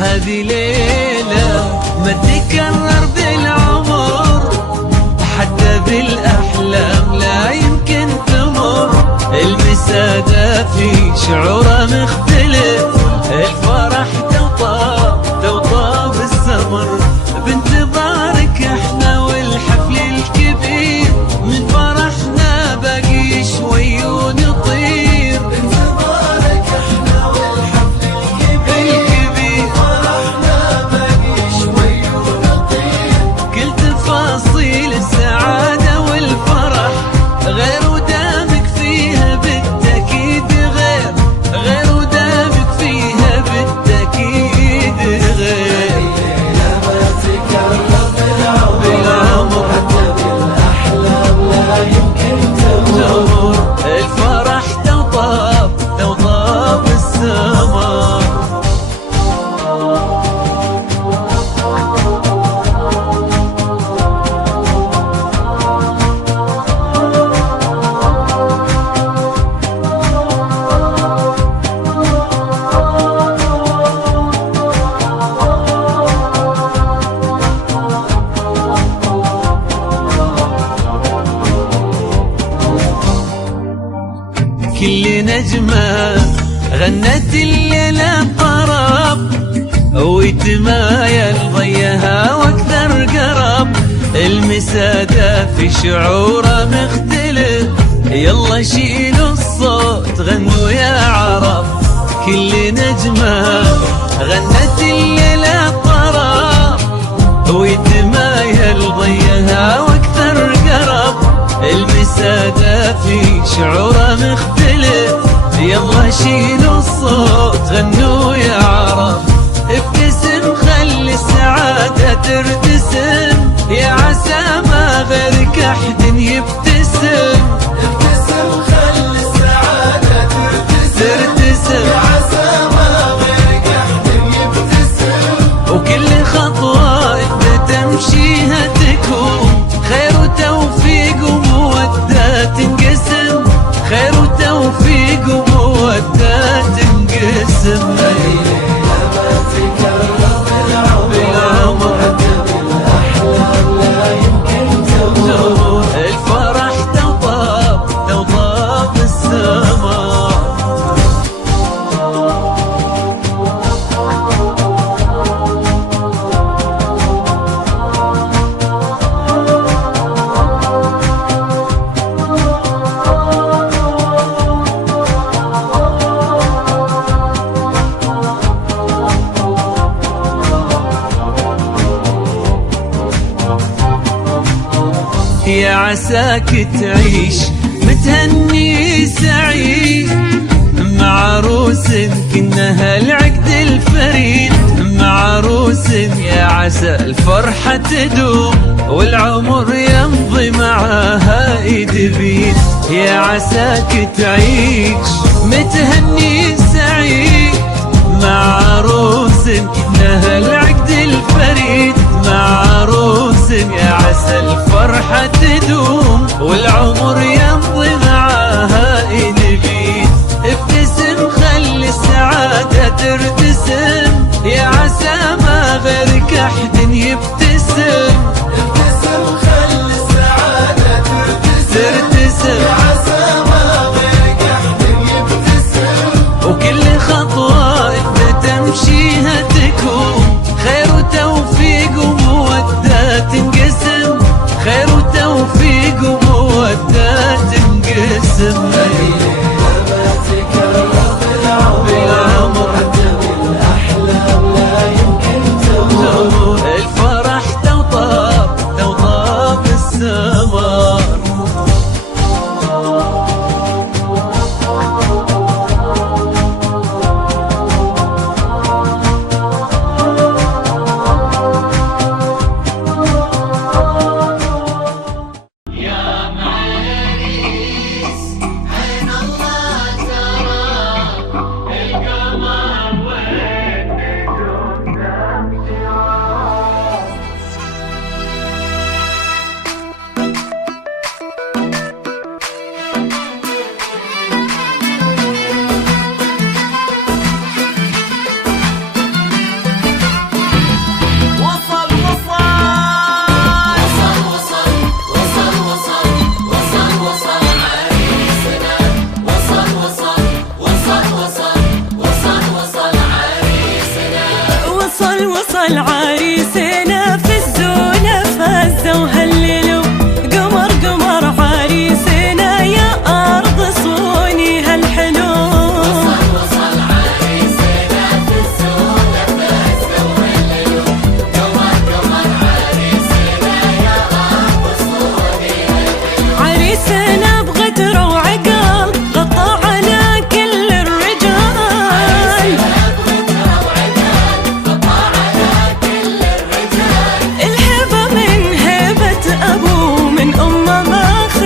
هذه ليلة ما تكرر بالعمر، حتى بالأحلام لا يمكن تمر. المسادة في شعوره مختلف، الفرح توطى بالسمر. بانتظارك احنا والحفل الكبير، من فرحنا باقي شوي ونطير. بانتظارك احنا والحفل الكبير، فرحنا باقي شوي ونطير. كل تفاصيل السعادة والفرح غير ودامك فيها بالتأكيد، غير ودامك فيها بالتأكيد غير. لما تكرر بالعمر، حتى بالأحلام لا يمكن تمر. الفرح توطى بالسماء. كل نجمة غنت الليلة الطرب، ويتمايل ضيها واكثر قرب. المسادة في شعوره مختلف، يلا شيلوا الصوت غنوا يا عرب. كل نجمة غنت الليلة الطرب، ويتمايل ضيها واكثر قرب. المسادة في شعوره مختلف، يلا شيلوا الصوت غنوا يا عرب. ابتسم خلي السعادة ترتسم، يا عسى ما غيرك احد يبتسم. ابتسم خلي السعادة ترتسم، يا عسى ما غيرك أحد يبتسم. وكل خطوة انت تمشيها تكون خير وتوفيق ومودة تنقسم، خير وتوفيق ومودة تنقسم. لما تكرر بالعمر، حتى بالأحلام لا يمكن تمر. الفرح توطى بالسماء. يا عساك تعيش متهني سعيد، مع عروس كنها العقد الفريد. مع عروس يا عسى الفرحة تدوم، والعمر يمضي معاها ايد بيد. يا عساك تعيش متهني سعيد، مع عروس كنها العقد الفريد. مع عروس يا عسى الفرحة تدوم، والعمر يمضي معاها ايد بيد. ابتسم خلي السعادة ترتسم، يا عسى ما غيرك احد يبتسم. ابتسم خلي السعادة ترتسم، يا عسى ما غيرك أحد يبتسم. وكل خطوة انت تمشيها تكون خير وتوفيق ومودة تنقسم، خير وتوفيق ومودة تنقسم. لما تكرر بالعمر، حتى بالأحلام لا يمكن تمر. الفرح توطى وصل عريسنا في الزونة فازة وهللوا قمر قمر عريسنا يا أرض صوني هالحلو. وصل عريسنا في الزونة فازة وهللوا قمر قمر عريسنا يا أرض صوني هالحلو. عريسنا بغدر وعقل غطى على كل الرجال. الهبة من هبة أبوه من أمه ماخذ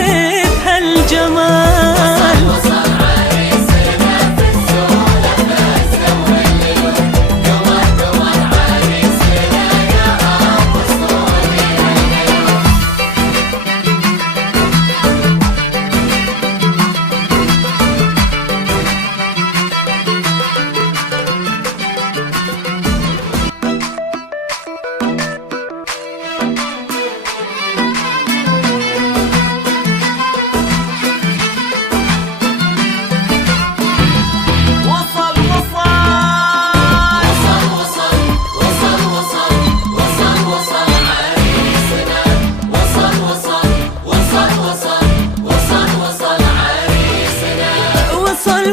هالجمال. وصل عريسنا في الزونة فازة وهللوا قمر قمر عريسنا يا أرض صوني هالحلو.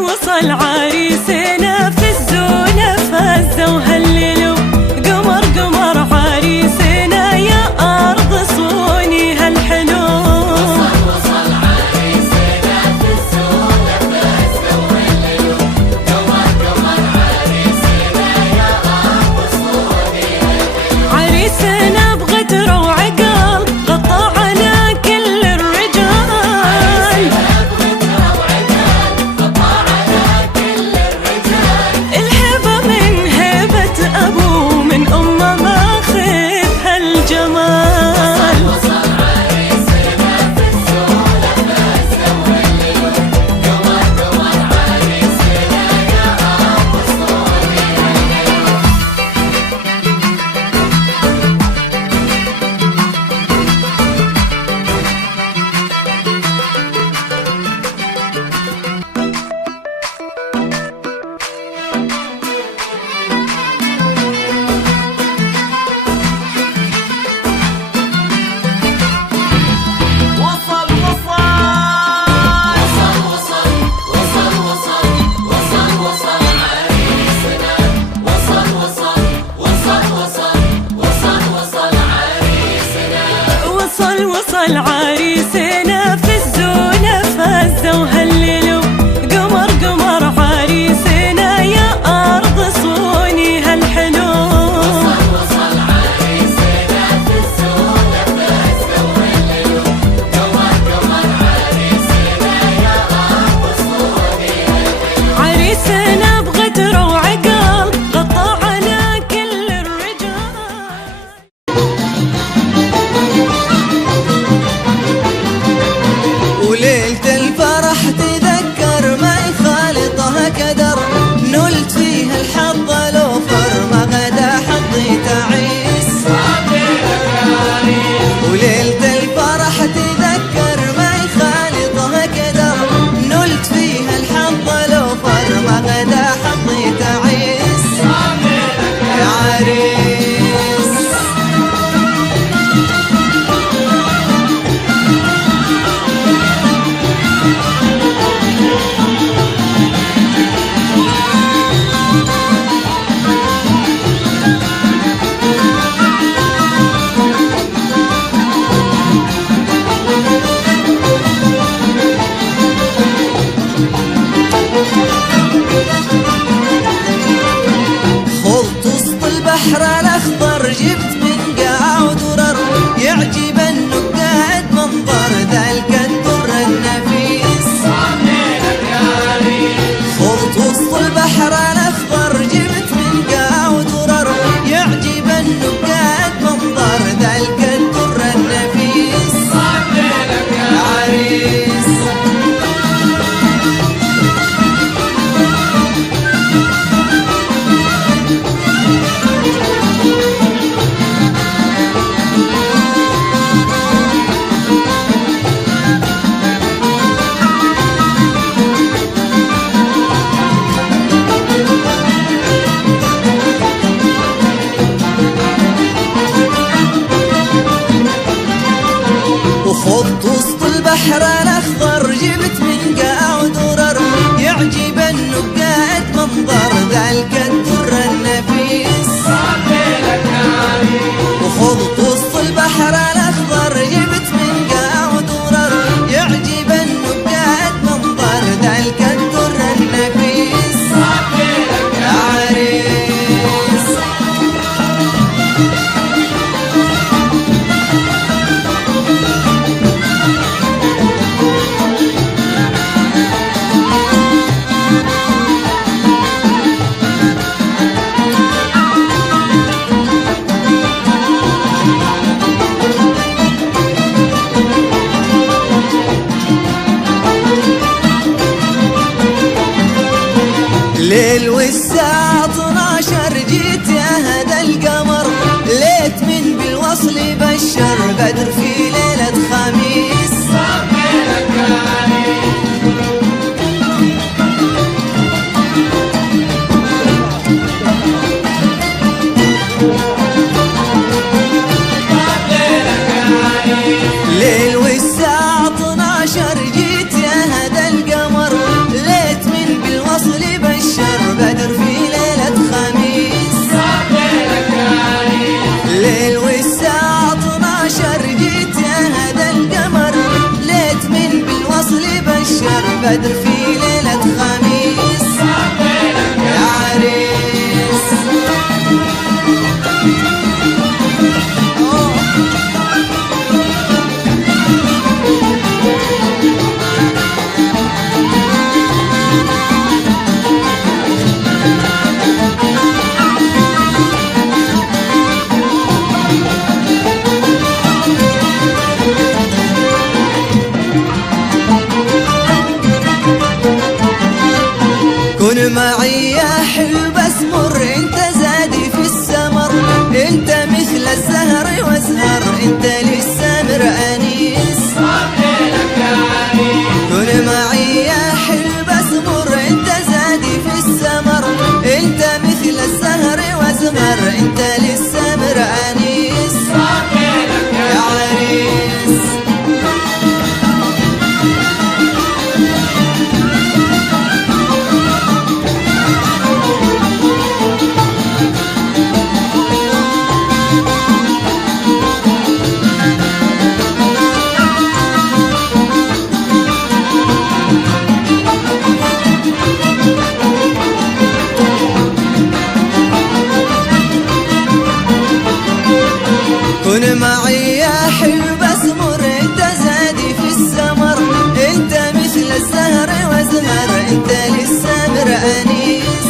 وصل عريسنا في الزونة فازة وهللوا قمر قمر عريسنا يا أرض صوني هالحلو. وصل عريسنا في الزونة فازة وهللوا قمر قمر عريسنا يا أرض صوني هالحلو. عريسنا بغدر وعقل غطى على كل الرجال. الهبة من هبة أبوه من أمه ماخذ هالجمال. وصل عريسنا في الزونة فازة وهللوا قمر قمر عريسنا يا أرض صوني هالحلو. وصل عريسنا في الزونة فازة وهللوا قمر قمر عريسنا يا أرض صوني هالحلو. وصل عريسنا في الزونة فازة وهللوا قمر قمر عريسنا يا أرض صوني هالحلو. عريسنا بغدر وعقل غطى على كل الرجال. وليلة الفرح تذكر ما يخالطها كدر، نلت فيها الحظ الأوفر ما غدا حظي تعيس. وليلة الفرح تذكر ما يخالطها كدر، نلت فيها الحظ الأوفر ما غدا حظي تعيس. يا عريس خضت وسط البحر الأخضر، جبت من قاع ودرر، يعجب النقاد منظر ذا الكدر النفيس. خضت وسط البحر الأخضر، جبت من قاع ودرر، يعجب النقاد منظر ذا الكدر النفيس. يا عريس البحر الأخضر جبت من قاع ودرر يعجب النقاد منظر ذلك الدر النفيس وخضت وسط البحر الأخضر جبت من قاع ودرر يعجب النقاد منظر ذلك الدر النفيس يا عريس. ليل والساعة 12 جيت يا هذا القمر ليت من بالوصل بشر بدر في ليلة خميس ليل والساعة 12 جيت يا هذا القمر ليت من بالوصل بشر بدر في ليلة خميس ليل والساعة 12 جيت يا هذا القمر ليت من بالوصل بشر بدر في ليلة خميس يا عريس. كن معي يا حلو بس مر انت زادي في السمر انت مثل الزهر وازهر انت للسامر انيس كن معي يا حلو بس مر انت زادي في السمر انت مثل الزهر وازهر انت للسامر انيس يا عريس. كن معي يا حلو بس مر انت زادي في السمر انت مثل الزهر وازهر انت للسامر انيس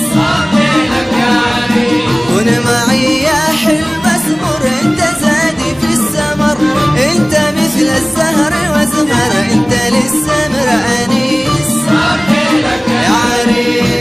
كن معي يا حلو بس مر انت زادي في السمر انت مثل الزهر وازهر انت للسامر انيس يا عريس.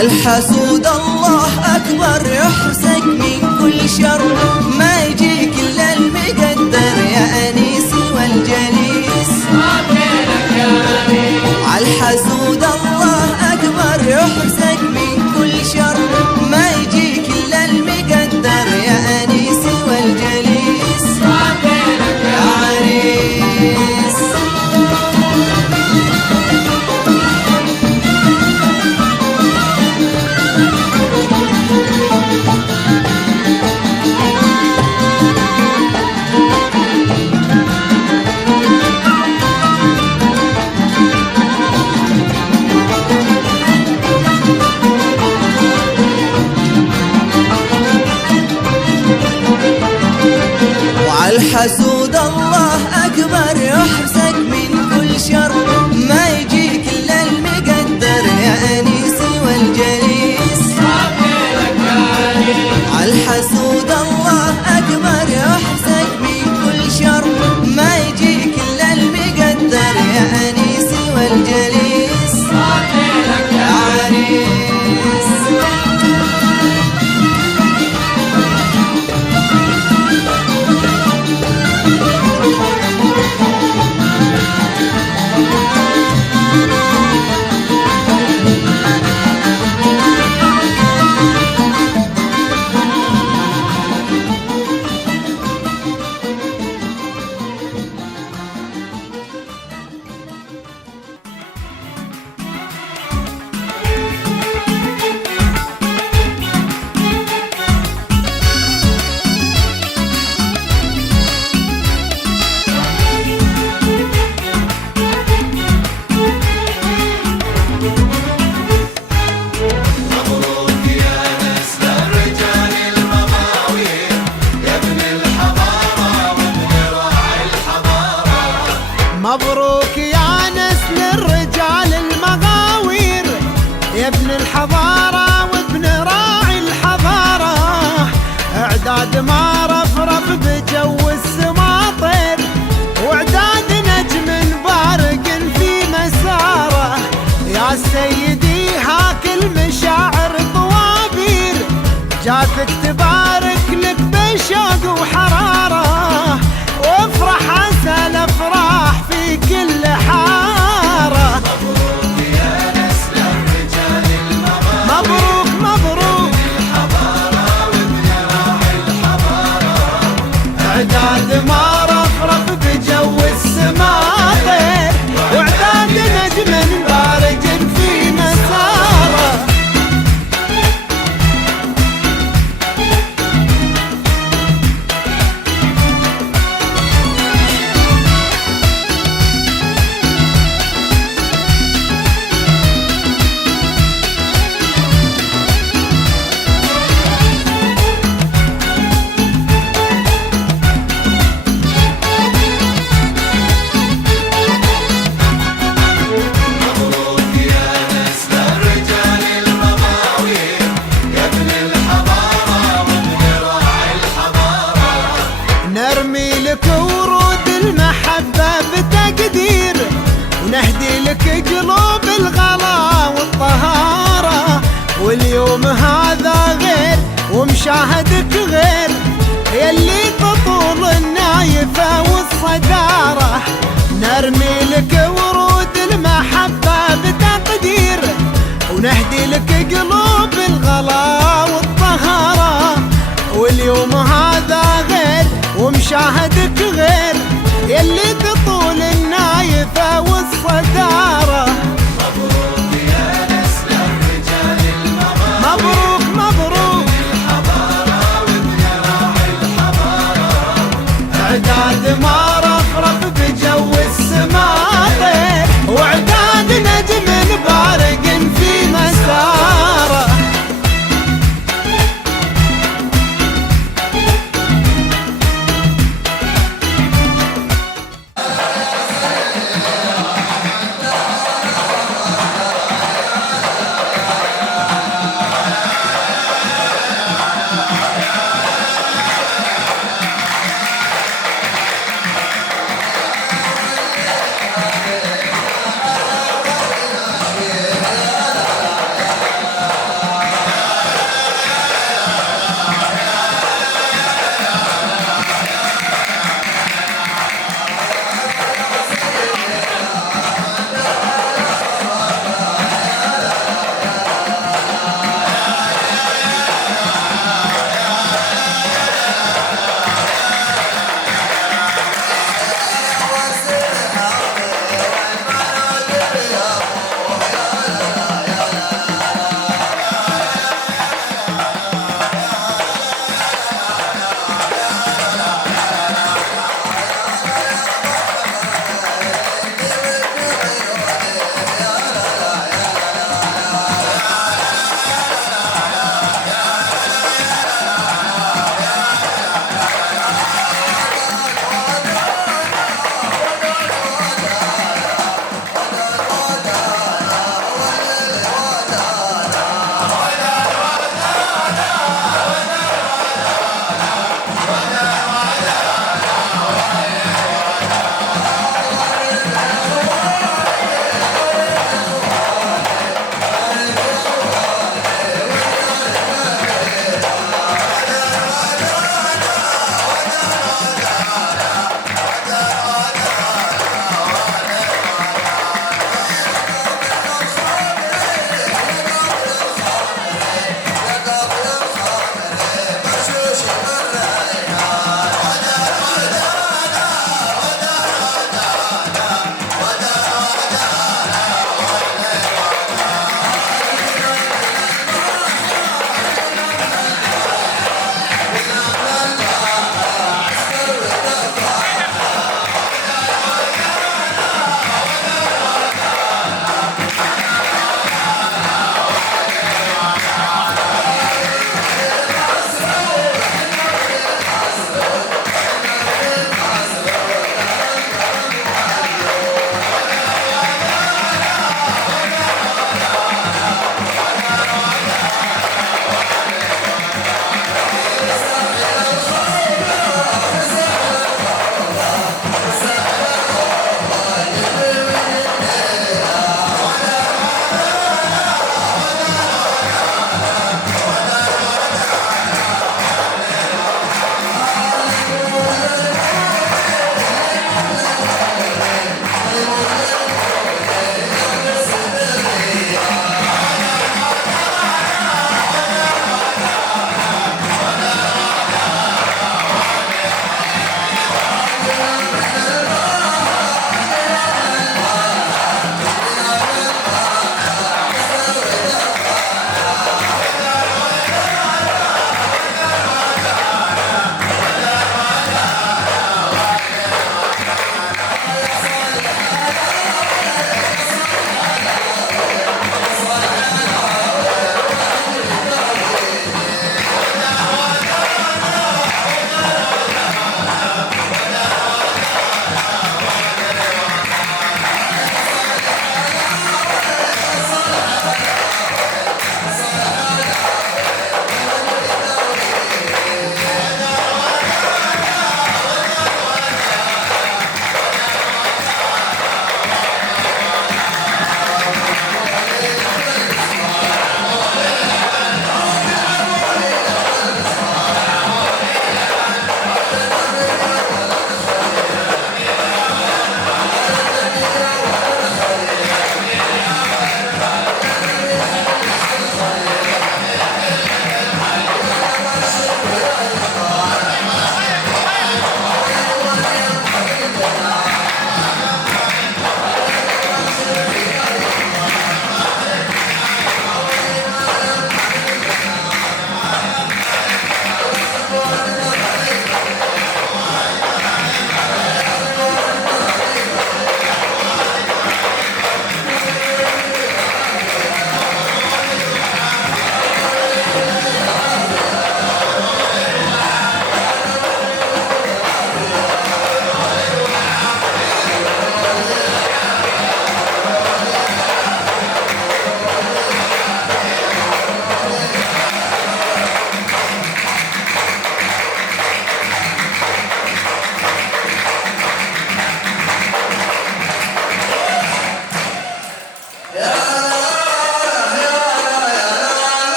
الحسود الله أكبر يحرسك من كل شر ما يجيك إلا المقدر يا أنيسي والجليس الحسود الله أكبر يحرسك من كل شر ما يجيك إلا المقدر يا أنيسي والجليس يا عريس. الحسود الله أكبر يحرسك من كل شر ما يجيك إلا المقدر يا أنيسي والجليس الحسود الله أكبر يحرسك من كل شر ما يجيك إلا المقدر يا أنيسي والجليس كيفك تبارك لك بشوق وحرارة، وافرح عسى الافراح في كل حارة. مبروك يا نسل الرجال المبارك، مبروك مبروك الحضارة وابن راعي الحضارة. اعداد ما رفرف بجو السما طير، واعداد نجم بارج في مساره. مبروك يا نسل الرجال المضاوير، يا ابن الحضارة وابن راعي الحضارة. نرمي لك ورود المحبة بتقدير، ونهدي لك قلوب الغلا والطهارة. واليوم هذا غير ومشاهدك غير، يلي تطول النايفة والصدارة. نرمي لك ورود المحبة بتقدير، ونهدي لك قلوب الغلا والطهارة. واليوم هذا غير ومشاهدك غير، يلي تطول النايفة والصدارة. مبروك يا نسل الرجال المبارك، مبروك مبروك الحضارة وابن راعي الحضارة. اعداد ما رفرف بجو السما طير، واعداد نجم بارق في مساره.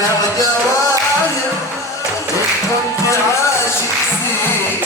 جواهر وكنت عاشق سنين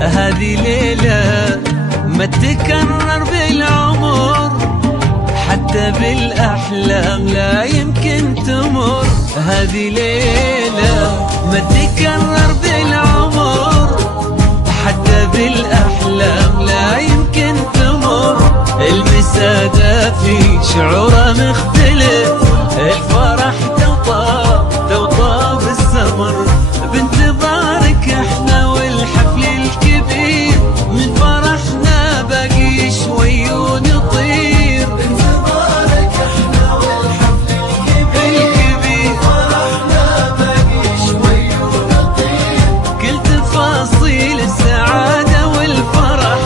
هذه ليلة ما تكرر بالعمر، حتى بالأحلام لا يمكن تمر. هذه ليلة ما تكرر بالعمر، حتى بالأحلام لا يمكن تمر. المسادة في شعوره مختلف، الفرح توطى بالسمر. بانتظارك احنا والحفل الكبير، من فرحنا باقي شوي ونطير. بانتظارك احنا والحفل الكبير، فرحنا باقي شوي ونطير. كل تفاصيل السعادة والفرح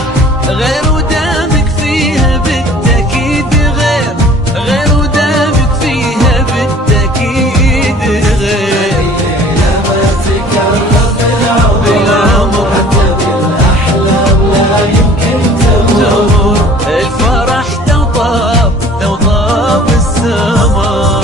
غير ودامك فيها بالتأكيد، غير ودامك فيها بالتأكيد غير. لما تكرر بالعمر، حتى بالأحلام لا يمكن تمر. الفرح توطى بالسماء.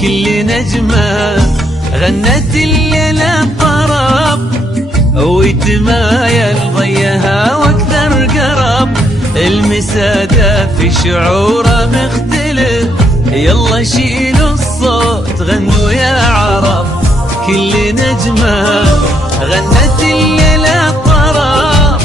كل نجمة غنت الليلة طرب، ويتمايل ضيها واكثر قرب. المسادة في شعوره مختلف، يلا شيلوا الصوت غنوا يا عرب. كل نجمة غنت الليلة طرب،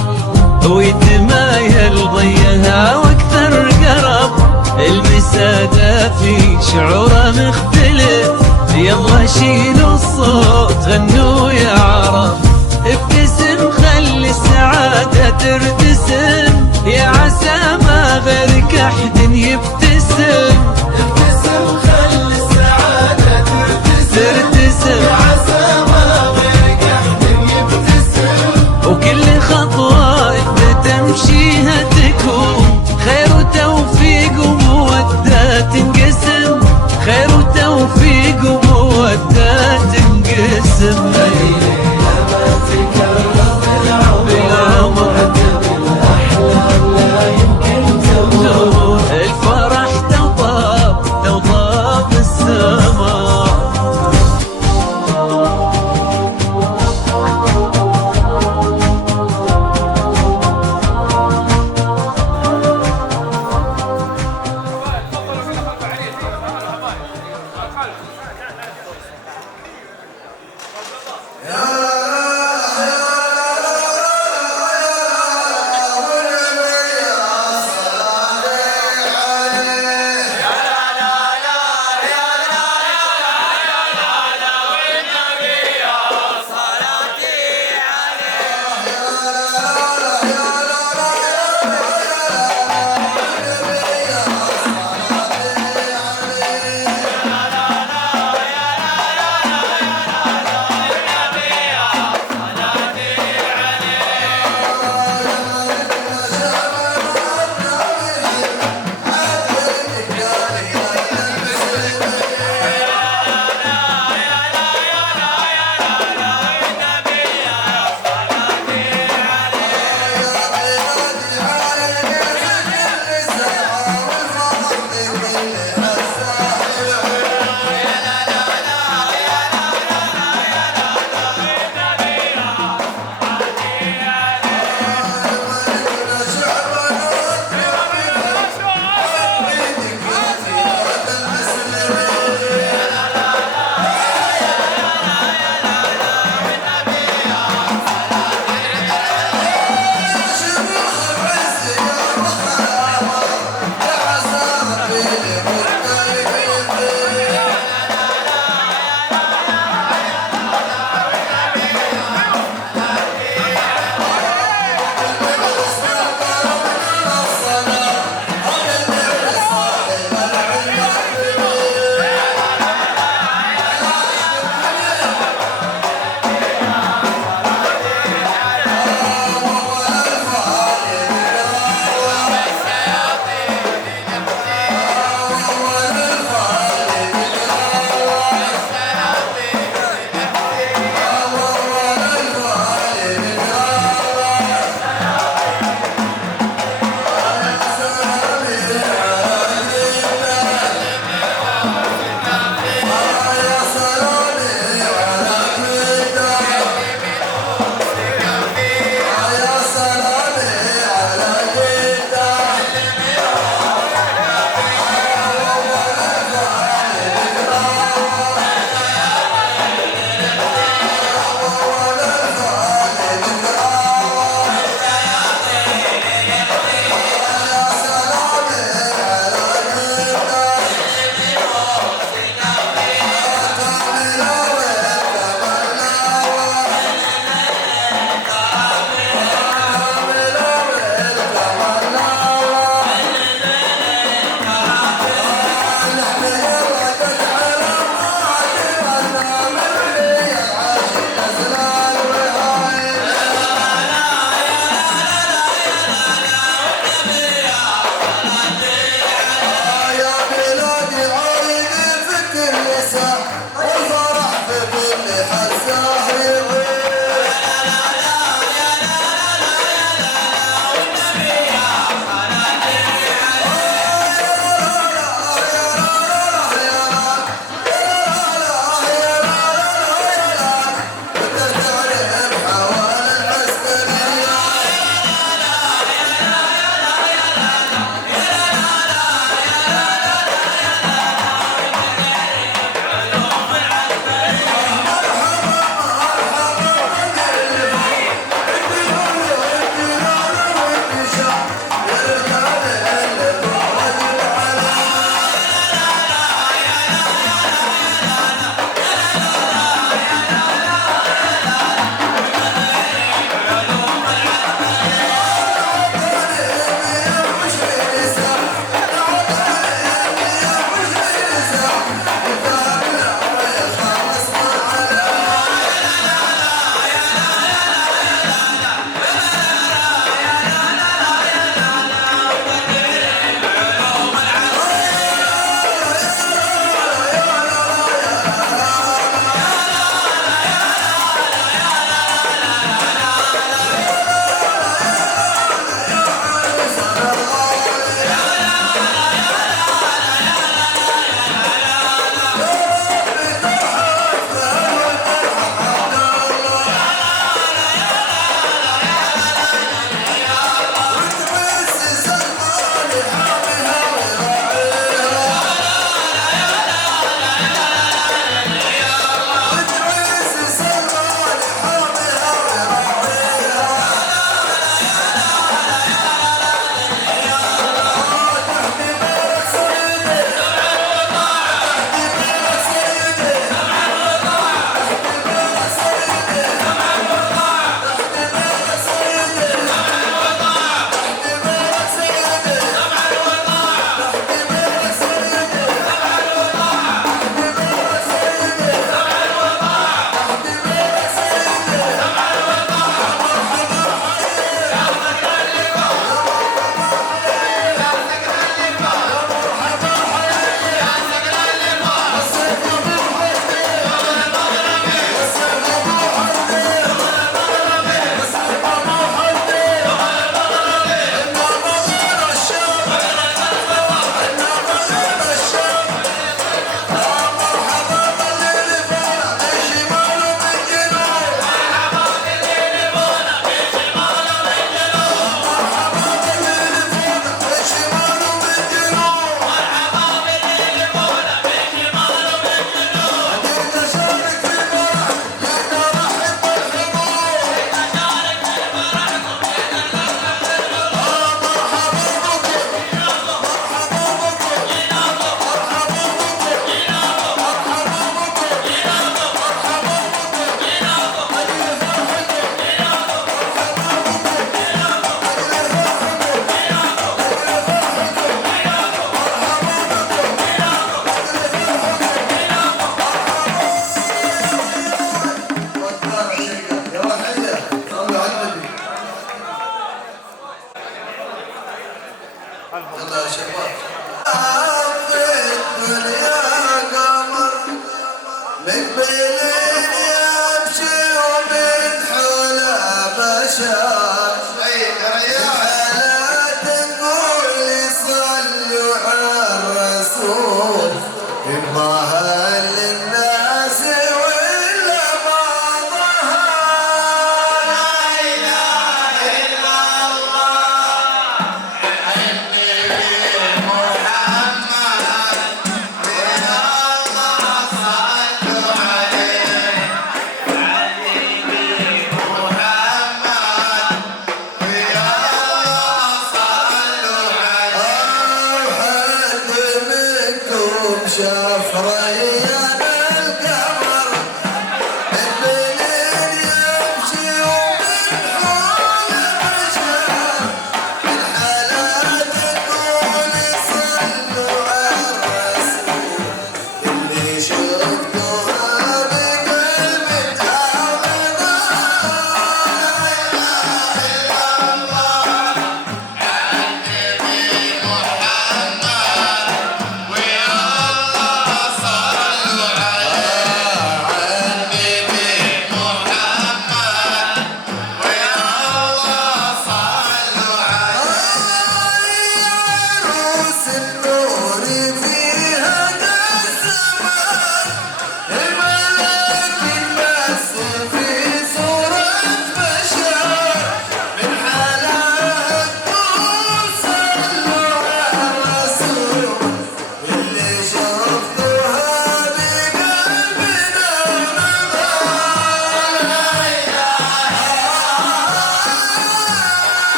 ويتمايل ضيها واكثر قرب. المسادة في شعوره مختلف، يلا شيلوا الصوت غنوا يا عرب. ابتسم خلي السعادة ترتسم، يا عسى ما غيرك أحد يبتسم. ابتسم خلي السعادة ترتسم، ترتسم يا عسى ما غيرك السما يا تكرر بالعمر حتى بالأحلام لا يمكن تمر الفرح لو طاب السما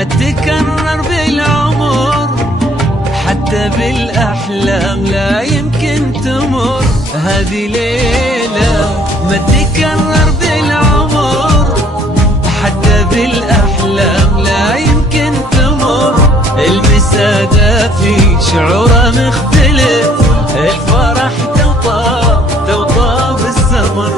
ما تكرر بالعمر، حتى بالأحلام لا يمكن تمر. هذه ليلة ما تكرر بالعمر، حتى بالأحلام لا يمكن تمر. المسادة في شعوره مختلف، الفرح توطى بالسمر.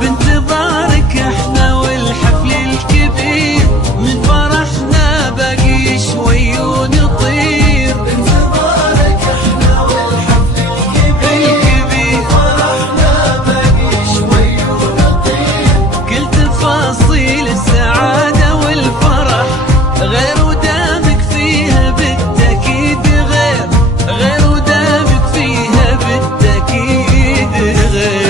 بانتظارك احنا والحفل الكبير، من فرحنا باقي شوي ونطير. بانتظارك احنا والحفل الكبير، فرحنا باقي شوي ونطير. كل تفاصيل السعادة والفرح غير ودامك فيها بالتأكيد، غير ودامك فيها بالتأكيد غير.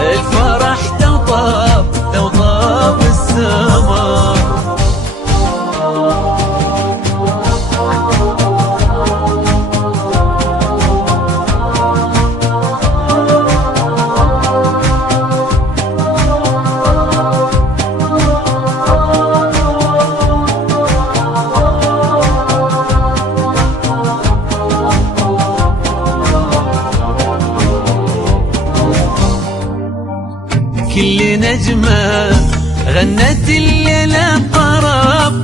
الفرح توطى بالسماء. كل نجمة غنت الليلة طرب،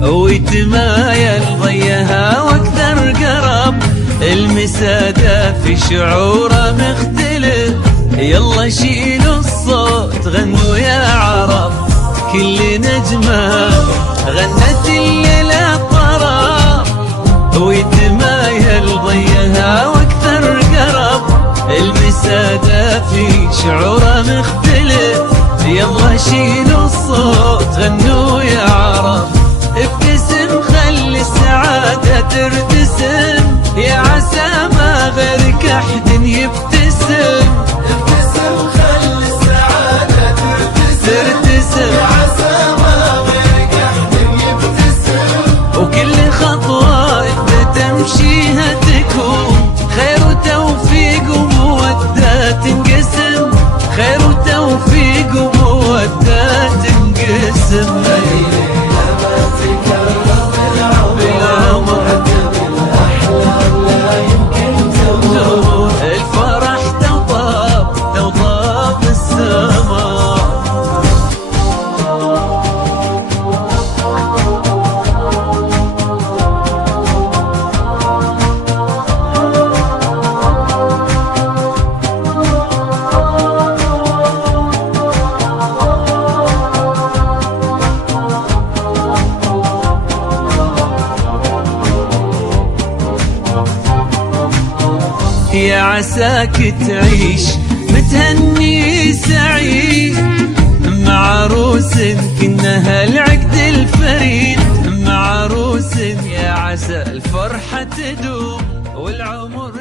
ويتمايل ضيها واكثر قرب. المسادة في شعوره مختلف، يلا شيلوا الصوت غنوا يا عرب. كل نجمة غنت الليلة طرب، ويتمايل ضيها واكثر قرب. المسادة في شعوره مختلف، يلا شيلوا الصوت غنوا يا عرب. ابتسم خلي السعادة ترتسم، يا عسى ما غيرك أحد يبتسم. ابتسم خلي السعادة ترتسم، يا عسى ما غيرك أحد يبتسم. وكل خطوة انت تمشيها تكون خير وتوفيق ومودة تنقسم، خير وتوفيق ومودة تنقسم. الفرح توطى بالسماء. يا عساك تعيش متهني سعيد، مع عروس كنها العقد الفريد. مع عروس يا عسى الفرحة تدوم والعمر